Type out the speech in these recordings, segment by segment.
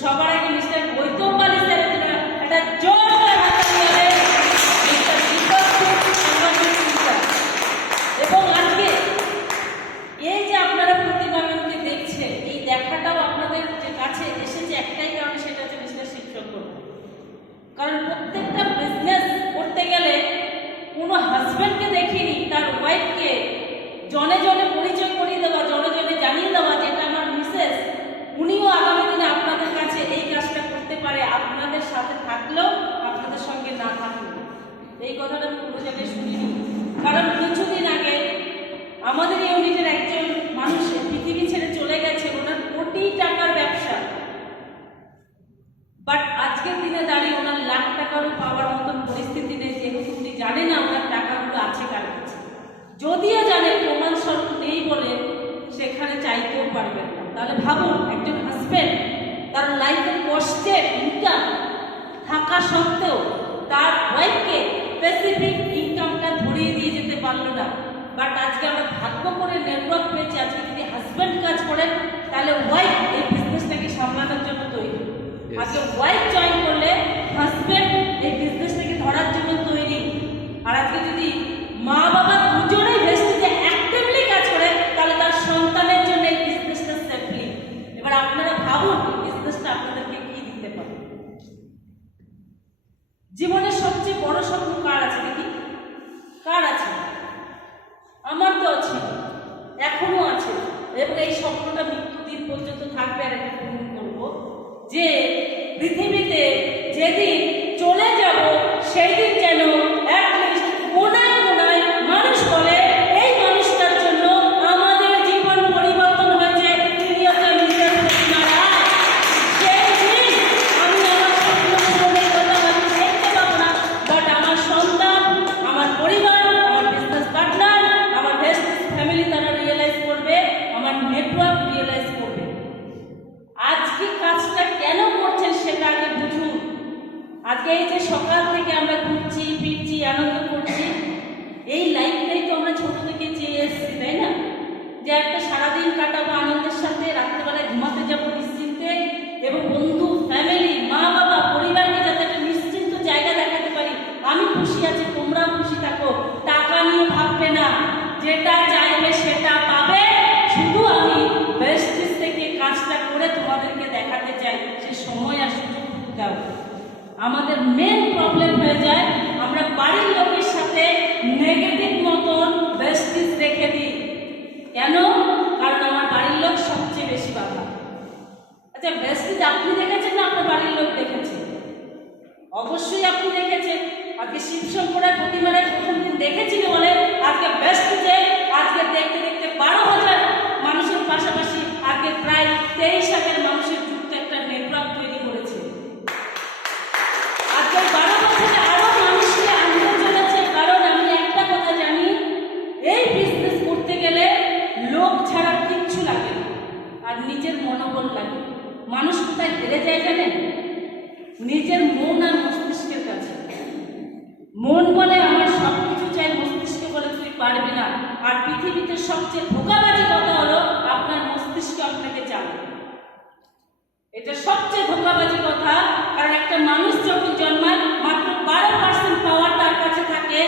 সবার আগে মিস্টার বৈতম্বালী স্যারের জন্য একটা জোরদার হাততালি হবে মিস্টার দীপক সিং। এবং আজকে এই যে আপনারা প্রতিভাকে দেখছেন, এই দেখাটাও আপনাদের যে কাছে এসেছে একটাই কারণে, সেটা হচ্ছে মিস্টার শিক্ষক। কারণ প্রত্যেকটা বিজনেস করতে গেলে কোনো হাজব্যান্ডকে দেখিনি, তার ওয়াইফকে জনে জনে পরিচয় করিয়ে দেওয়া, জনে জনে জানিয়ে দেওয়া যেটা আমার মিসেস, উনিও আগামী দিনে আপনাদের কাছে এই কাজটা করতে পারে, আপনাদের সাথে থাকলেও আপনাদের সঙ্গে না থাকলেও। এই কথাটা আমি কোনো জায়গায় শুনিনি। কারণ কিছুদিন আগে আমাদের ইউনিটের একজন মানুষ পৃথিবী ছেড়ে চলে গেছে, ওনার কোটি টাকার ব্যবসা, বাট আজকের দিনে দাঁড়িয়ে ওনার লাখ টাকারও পাওয়ার মতন পরিস্থিতি নেই, যেহেতু উনি জানে না ওনার টাকাগুলো আছে কার কাছে। যদিও জানে প্রমাণ স্বরূপ নেই বলে সেখানে চাইতেও পারবেন না। তাহলে ভাবুন, একজন হাজব্যান্ড তার লাইফের কষ্টে ইনকাম থাকা সত্ত্বেও তার ওয়াইফকে স্পেসিফিক ইনকামটা ধরিয়ে দিয়ে যেতে পারলো না। বাট আজকে আমরা ভাগ্য করে নেটওয়ার্ক পেয়েছি, আজকে যদি হাজব্যান্ড কাজ করেন তাহলে ওয়াইফ এই বিজনেসটাকে সামলানোর জন্য তৈরি। আজকে ওয়াইফ জয়েন করলে হাজব্যান্ড এই বিজনেসটাকে ধরার জন্য তৈরি। আর আজকে যদি মা বাবা দুজনেই ভেস্টিজে অ্যাক্টিভলি কাজ করে তাহলে তার সন্তানের জন্য এই বিজনেসটা সেফলি। এবার আপনারা ভাবুন এই বিজনেসটা আপনাদেরকে কি দিতে পারে। জীবনের সবচেয়ে বড় স্বপ্ন কার আছে দেখি? কার আছে? আমার তো আছে, এখনো আছে, এবং এই স্বপ্নটা মৃত্যুদিন পর্যন্ত থাকবে। আর একটা পূরণ করবো যে পৃথিবীতে যেদিন চলে যাব সেই দিন যেন অ্যাটলিস্ট কোনায় কোনায় মানুষ বলে এই মানুষটার জন্য আমাদের জীবন পরিবর্তন হয়েছে, তিনি হচ্ছেন মিস্টার সত্যনারায়ণ। সেই দিন আমি আমার স্বপ্ন পূরণের কথা আমি দেখতে পাবো না, বাট আমার সন্তান, আমার পরিবার, আমার বিজনেস পার্টনার, আমার ভেস্টিজ ফ্যামিলি তারা রিয়েলাইজ করবে, আমার নেটওয়ার্ক রিয়েলাইজ করবে। আজকে কাজটা কেন করছেন সেটা আগে বুঝুন। আজকে এই যে সকাল থেকে আমরা ঘুরছি ফিরছি আনন্দ করছি, এই লাইফটাই তো আমরা ছোট থেকে চেয়ে এসেছি, তাই না? যে একটা সারাদিন কাটাবো আনন্দের সাথে, রাত্রেবেলায় ঘুমাতে যাবো নিশ্চিন্তে, এবং বন্ধু ফ্যামিলি মা বাবা পরিবারকে যাতে একটা নিশ্চিন্ত জায়গা দেখাতে পারি। আমি খুশি আছি, তোমরাও খুশি থাকো, টাকা নিয়ে ভাববে না, যেটা চাইবে সেটা পাবে। শুধু আমি ভেস্টিজ থেকে কাজটা করে তোমাদেরকে দেখাতে চাই, সে সময় আর সুযোগ দাও। আমাদের মেন প্রবলেম হয়ে যায় আমরা বাড়ির লোকের সাথে নেগেটিভ মতন ভেস্টিজ রেখে দিই। কেন? কারণ আমার বাড়ির লোক সবচেয়ে বেশি বাধা। আচ্ছা, ভেস্টিজ আপনি দেখেছেন না আপনার বাড়ির লোক দেখেছে? অবশ্যই আপনি দেখেছেন। আজকে শিবশঙ্করের প্রতিমার প্রথম দিন দেখেছিল বলে আজকে ভেস্টিজে আজকে দেখতে দেখতে 12,000 মানুষের পাশাপাশি আজকে প্রায় 23,000 মানুষের যুক্ত একটা নেটওয়ার্ক তৈরি করেছে। আজকে 12 বছরে আরো মানুষকে আনতে চলেছে। কারণ আমি একটা কথা জানি, এই বিজনেস করতে গেলে লোক ছাড়া কিচ্ছু লাগে না, আর নিজের মনোবল লাগে। মানুষ কোথায় হেরে যায় জানেন? নিজের মন আর মস্তিষ্কের কাছে। মন বলে আমার সবকিছু চাই, মস্তিষ্ক বলে তুই পারবি না। আর পৃথিবীতে সবচেয়ে ধোঁকাবাজি কথা হলো আপনার মস্তিষ্ক আপনাকে চাবে। এটা সবচেয়ে ধোঁকাবাজি কথা। কারণ একটা মানুষ যখন জন্মায় মাত্র 12% পাওয়ার তার কাছে থাকে,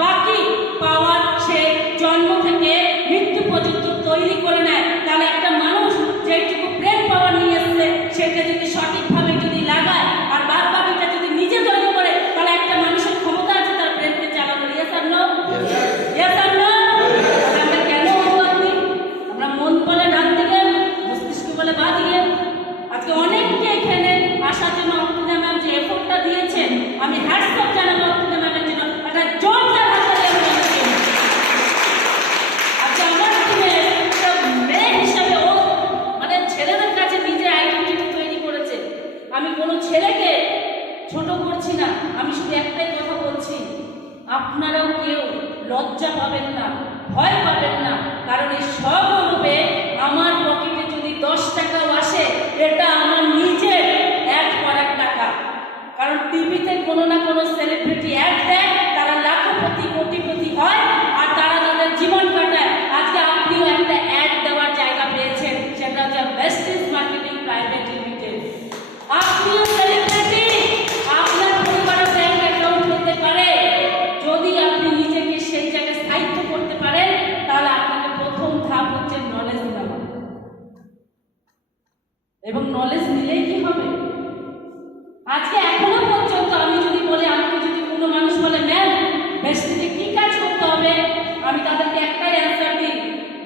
বাকি পাওয়ার সে জন্ম থেকে মৃত্যু পর্যন্ত তৈরি করে নেয়। তাহলে একটা মানুষ যেটুকু ব্রেন পাওয়ার নিয়ে এসছে সেটা যদি সঠিকভাবে যদি লাগায় আর বাদ বাকিটা যদি নিজে তৈরি করে, তাহলে একটা মানুষের ক্ষমতা আছে তার ব্রেনকে চালানো। ইয়েস আর নো? ইয়েস আর নো? আমরা কেন অনুবাদী? আমরা মন বলে ডান দিকে, মস্তিষ্ক বলে বাঁ দিকে। আজকে অনেককে এখানে আসার জন্য অর্পিতা ম্যাম যে এফোর্টটা দিয়েছেন, আমি হ্যাটস অফ জানাবো অর্পিতা ম্যামের জন্য। একটা জোরদার হাততালি আমি জানাচ্ছি। আজকে আমার টিমে একটা মেয়ে হিসাবে ও মানে ছেলেদের কাছে নিজের আইডেন্টিটি তৈরি করেছে। আমি কোনো ছেলেকে ছোট করছি না, আমি শুধু একটাই কথা বলছি, আপনারাও কেউ লজ্জা পাবেন না, ভয় পাবেন না। কারণ এই সব হবে আমার পকেটে যদি 10 টাকাও আসে, এটা আমার নিজের অ্যাড করার টাকা। কারণ টিভিতে কোনো না কোনো সেলিব্রিটি অ্যাড দেয়, তারা লাখপতি কোটিপতি হয় আর তারা তাদের জীবন কাটায়। আজকে আপনিও একটা অ্যাড দেওয়ার জায়গা পেয়েছেন, সেটা হচ্ছে ভেস্টিজ মার্কেটিং প্রাইভেট লিমিটেড। এবং নলেজ নিলেই কি হবে? আজকে এখনো পর্যন্ত আমি যদি বলি, আমাকে যদি কোনো মানুষ বলে ম্যাম ভেস্টিতে কি কাজ করতে হবে, আমি তাদেরকে একটাই অ্যান্সার দিই,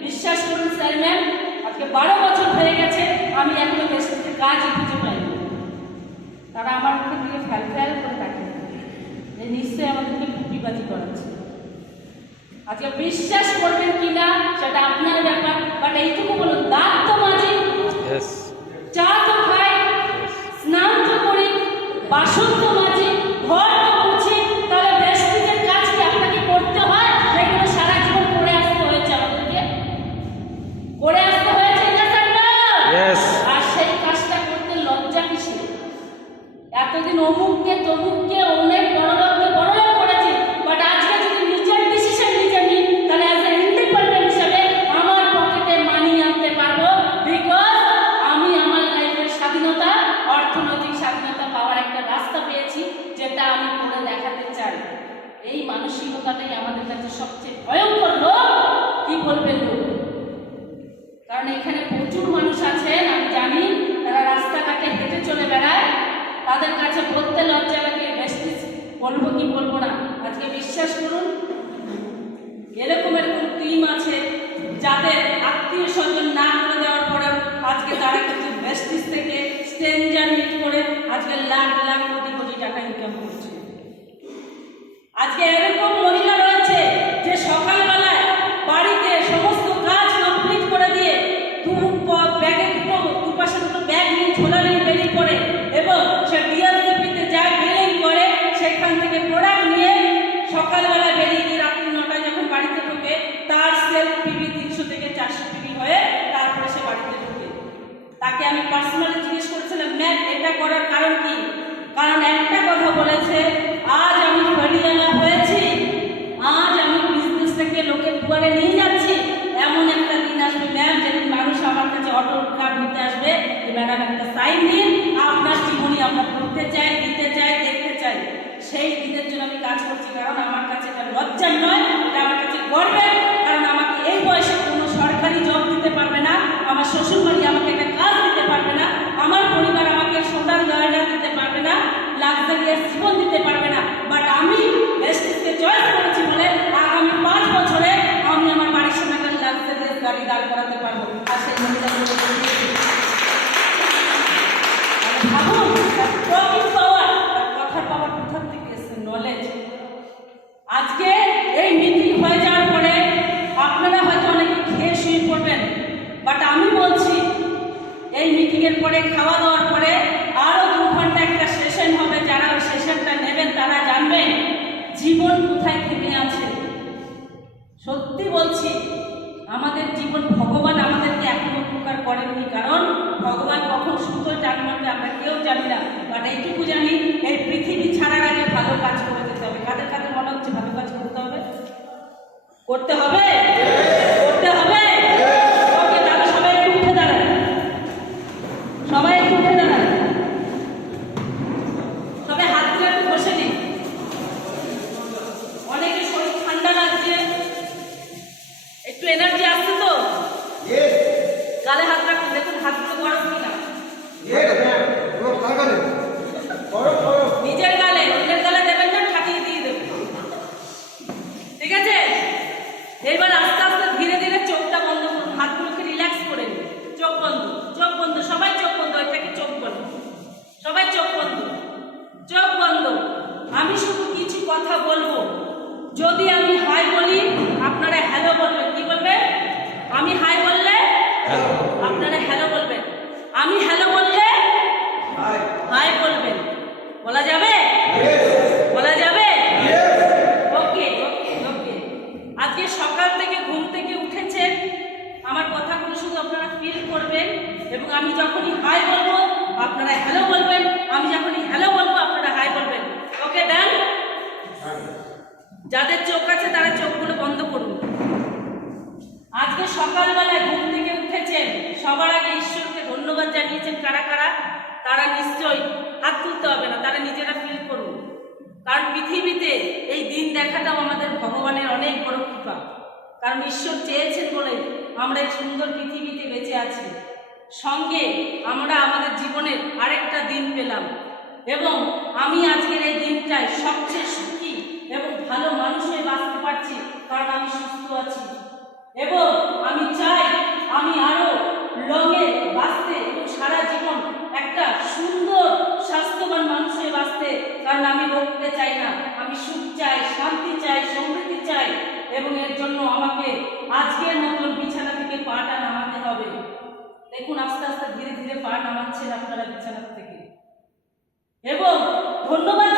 বিশ্বাস করুন স্যার ম্যাম, আজকে 12 বছর হয়ে গেছে আমি এখনো ভেস্টিতে কাজই খুঁজে পাইনি। তারা আমার মুখের দিকে ফ্যাল ফ্যাল করে তাকিয়ে যে নিশ্চয়ই আমাদেরকে টুপিবাজি করাচ্ছে। আজকে বিশ্বাস করবেন কিনা সেটা আপনার ব্যাপার, বাট এইটুকু বলুন, দাঁত তো মাঝে, চা তো খাই, স্নান তো করি, বাসন তো মাঝে, ঘর তো মুছি, তাহলে ভেস্টিজের কাজ কি আপনাকে করতে হয়? এগুলো সারা জীবন করে আসতে হয়েছে, আমাদেরকে করে আসতে হয়েছে না স্যার না? আর সেই কাজটা করতে লজ্জা কিসে? এতদিন অমুককে তমুককে অনেক বড়লোককে বড়লোক করেছে, বাট আজকে যদি নিজের ডিসিশন নিজে নিই তাহলে অ্যাজ এ ইন্ডিপেন্ডেন্ট হিসাবে আমার পকেটে মানি আনতে পারবো, বিকজ আমি আমার লাইফের স্বাধীনতা, অর্থনৈতিক স্বাধীনতা পাওয়ার একটা রাস্তা পেয়েছি, যেটা আমি করে দেখাতে চাই। এই মানসিকতাটাই আমাদের কাছে সবচেয়ে ভয়ঙ্কর লোক। কি বলবেন লোক? কারণ এখানে প্রচুর মানুষ আছেন, আমি জানি, তারা রাস্তাঘাটে হেঁটে চলে বেড়ায়, তাদের কাছে বলতে লজ্জা লাগে ভেস্টিজ বলবো কি বলবো না। আজকে বিশ্বাস করুন, এরকম টিম আছে যাদের আত্মীয় স্বজন না করে দেওয়ার পরেও আজকে তারা কিন্তু ভেস্টিজ থেকে স্ট্রেঞ্জার মিট করে আজকে লাখ লাখ কোটি কোটি টাকা ইনকাম করছে। আজকে এরকম মহিলা রয়েছে যে সকালবেলায় বাড়িতে সমস্ত কাজ কমপ্লিট করে দিয়ে ব্যাগে দুপাশে দুটো ব্যাগ নিয়ে ছোলা নিয়ে বেরিয়ে পড়ে এবং সে ডিএলসিপিতে যায়, বিলিং করে, সেখান থেকে প্রোডাক্ট নিয়ে সকালবেলা বেরিয়ে গিয়ে রাত্রি 9টায় যখন বাড়িতে ঢোকে তার সেল পিবি 300 থেকে 400 পিবি হয়ে তারপরে সে বাড়িতে ঢোকে। তাকে আমি পার্সোনালি জিজ্ঞেস করেছিলাম, ম্যাম এটা করার কারণ কি? কারণ একটা কথা বলেছে, আজ আমি ফেরিওয়ালা হয়েছি, আজ আমি বিজনেসটাকে লোকের দুয়ারে নিয়ে যাচ্ছি, এমন একটা দিন আসবে ম্যাম যেদিন মানুষ আমার কাছে অটোগ্রাফ নিতে আসবে, ম্যাডাম একটা সাইন দিন, আপনার জীবনী আমরা পড়তে চাই, দিতে চাই, দেখতে চাই। সেই দিনের জন্য আমি কাজ করছি, কারণ আমার কাছে এটা লজ্জার নয়, এটা আমার কাছে গর্বের। কারণ আমাকে এই বয়সে কোনো সরকারি জব দিতে পারবে না, আমার শ্বশুরবাড়ি আমাকে একটা কাজ দিতে পারবে না, আমার পরিবার আমাকে সোনার গয়না দিতে পারবে না, লাক্সারিয়াস জীবন দিতে পারবে না, বাট আমি ভেস্টিজকে চয়েস করেছি বলে আগামী 5 বছরে আমি আমার বাড়ির সামনে একটা লাক্সারিয়াস গাড়ি দাঁড় করাতে পারবো। আর সেই মহিলাগুলো ভাবুন, প্রফিট পাওয়ার, কথার পাওয়ার কোথা থেকে এসছে? নলেজ। আজকে এই মিটিং হয়ে যাওয়ার পরে আপনারা হয়তো অনেকে খেয়ে শুয়ে পড়বেন, বাট আমি বলছি এই মিটিং এর পরে, খাওয়া দাওয়ার পরে আরো 2 ঘন্টা একটা সেশন হবে, যারা ওই সেশনটা নেবেন তারা জানবেন জীবন কোথায় থেমে আছে। সত্যি বলছি, আমাদের জীবন ভগবান আমাদেরকে এখনো উপকার করেননি, কারণ ভগবান কখন সুতো টানবে আমরা কেউ জানি না, বাট এইটুকু জানি এই পৃথিবী ছাড়ার আগে ভালো কাজ করে যেতে হবে। কাদের কাদের মনে হচ্ছে ভালো কাজ করতে হবে? করতে হবে, করতে হবে। ওকে, তাহলে সবাই একটু উঠে দাঁড়ান, সবাই একটু উঠে দাঁড়ান, সবাই হাত দিয়ে একটু বসে নিন। অনেকে শরীর ঠান্ডা লাগছে, একটু এনার্জি আসছে তো? গালে হাত রাখুন, দেখুন হাতগুলো গরম কিনা। নিজের গালে, অন্যের গালে দেবেন না, ঠাকিয়ে দিয়ে দেবেন, ঠিক আছে? এবার আস্তে আস্তে ধীরে ধীরে চোখটা বন্ধ করুন, হাতগুলোকে রিল্যাক্স করে নিন। চোখ বন্ধ, চোখ বন্ধ, সবাই চোখ বন্ধ, এটাকে চোখ বন্ধ, সবাই চোখ বন্ধ, চোখ বন্ধ। আমি শুধু কিছু কথা বলবো, যদি আমি হাই বলি আপনারা হ্যালো বলবেন। কি বলবেন? আমি হাই বললে আপনারা হ্যালো বলবেন, আমি হ্যালো বললে হাই বলবেন। বলা যাবে? বলা যাবে? ওকে ওকে ওকে। আজকে সকাল থেকে ঘুম থেকে উঠেছেন, আমার কথাগুলো শুধু আপনারা ফিল করবেন, এবং আমি যখনই হাই বলবো আপনারা হ্যালো বলবেন, আমি যখনই হ্যালো বলবো আপনারা হাই বলবেন। ওকে, ডান? যাদের চোখ আছে তারা চোখগুলো বন্ধ করুন। আজকে সকালবেলায় ঘুম থেকে উঠেছেন, সবার আগে ঈশ্বরকে ধন্যবাদ জানিয়েছেন কারা কারা? তারা নিশ্চয়ই হাত তুলতে হবে না, তারা নিজেরা ফিল করুন। কারণ পৃথিবীতে এই দিন দেখাটাও আমাদের ভগবানের অনেক বড় কৃপা, কারণ ঈশ্বর চেয়েছেন বলে আমরা এই সুন্দর পৃথিবীতে বেঁচে আছি। সঙ্গে আমরা আমাদের জীবনের আরেকটা দিন পেলাম এবং আমি আজকের এই দিনটায় সবচেয়ে সুখী এবং ভালো মানুষ হয়ে বাঁচতে পারছি, কারণ আমি সুস্থ আছি এবং আমি চাই আমি আরো লংয়ে বাঁচতে এবং সারা জীবন একটা সুন্দর স্বাস্থ্যবান মানুষ হয়ে বাঁচতে, কারণ আমি রোগতে চাই না, আমি সুখ চাই, শান্তি চাই, সমৃদ্ধি চাই এবং এর জন্য আমাকে আজকের মতন বিছানা থেকে পাটা নামাতে হবে। দেখুন আস্তে আস্তে ধীরে ধীরে পা নামাচ্ছেন আপনারা বিছানা থেকে এবং ধন্যবাদ